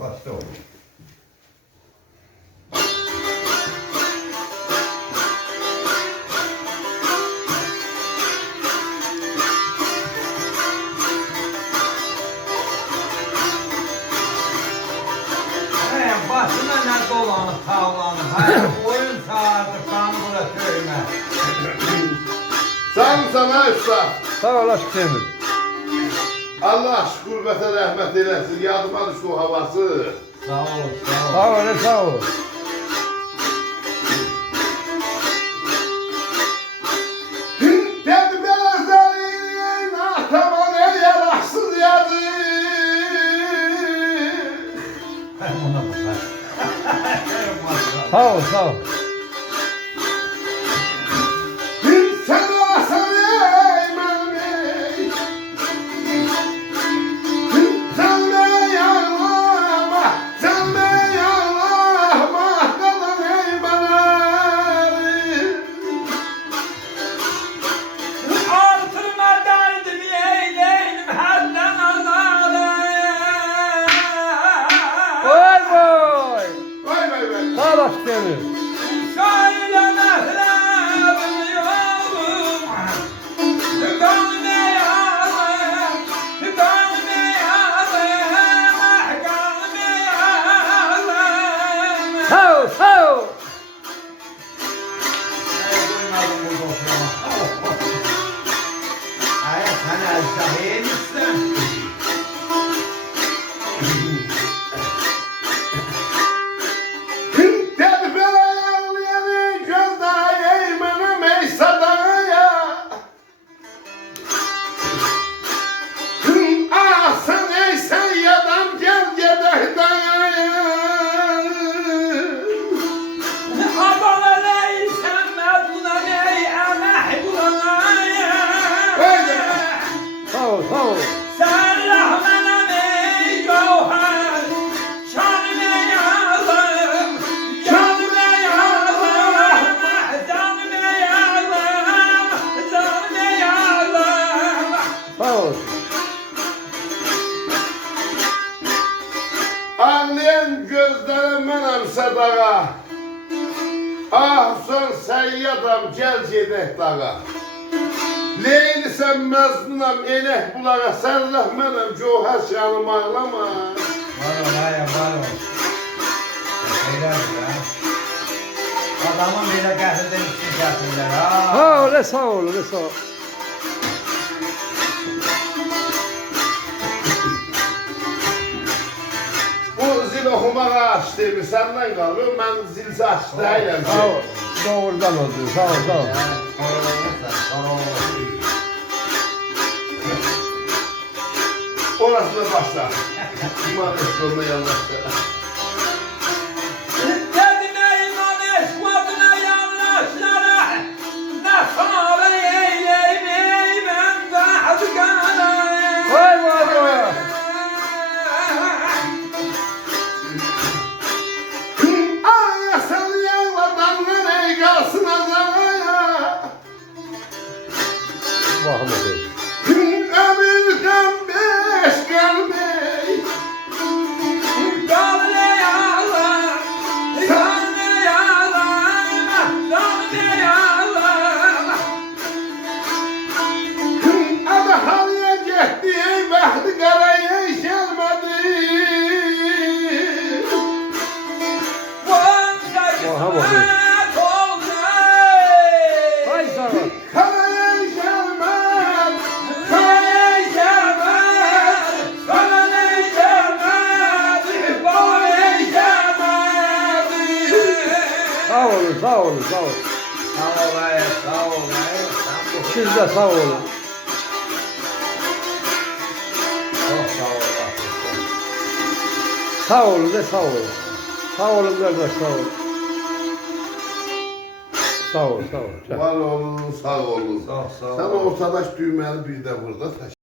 Başta olur. Başına ne dolanıp tavlanıp, hayır oyun saati kanı bırakıyorum. Sağ ol sana usta. Sağ ol aşk Cemil. Allah gurbete rahmet eylesin. Yadıma düştü o havası. Sağ ol, sağ ol. Sağ ol, sağ ol. Dedi belezlerin ataman el yaraksız yazı. Buna bak. Sağ ol, sağ ol. Sen olasın ey mermi. Canme ağlama, canme ağlama, kadın ey bana. Altıma derdim eyleyim herden ağlarım. Vay vay. Vay vay vay. Sağ ol aşk Cemil. Söyle mehrabım yolum. Tükanme yârım, tükanme yârım, tükanme yârım. Sağ ol, sağ ol. Ay, sen el misin? Dedi belezlerin gözde eğmenim ey sadaya. Ah sen ey seyyadam gel gedehden. Adana neysem mevzuna ney emeh bulanaya. Öyle. Sağ ol, sağ ol. Sen rahmana ney gavher, şanına yazım, canına yazım, canına yazım, canına yazım. Sağ ol. Anlayan gözlerim benim sadağa. Ah sen seyyadam gel gedek dağa. Leyli sen mezmunam enek bulağa. Sen rahmenim cöher şanım ağlama. Var ol haya var ol. Şeyler ya. Adamın bile gafilden üstü gafiller ha. Sağ ol, sağ ol, sağ ol. Bu zil okumağa açtığımı senden kalıyor. Ben zilsi açtı değilim. Sağ ol. Doğrudan oldu. Sağ ol, sağ ol. Orası da başlar. Maalesef sonuna yanlaştı. Dedine iman esmadına yanlışlara ne fare eyleyim eymen dağdıkana. Vay vay vay. Ay sen yavrudan nereye kalsın azaya. Bakma. Ömürden beş gelmeyi. Canne yalan, canne yalan, canne yalan. Adı halıya gitti, vakti karaya gelmedi. Aha bakayım. Hay sağ ol. Karaya gelmez. Sağ olun, sağ olun, sağ olun. Siz de sağ olun. Sağ olun de sağ olun. Sağ olun kardeş, sağ olun. Sağ ol, sağ ol. Var olun, sağ olun. Sağ ol. Sen ortadaş düğmeni bir de burada taşı.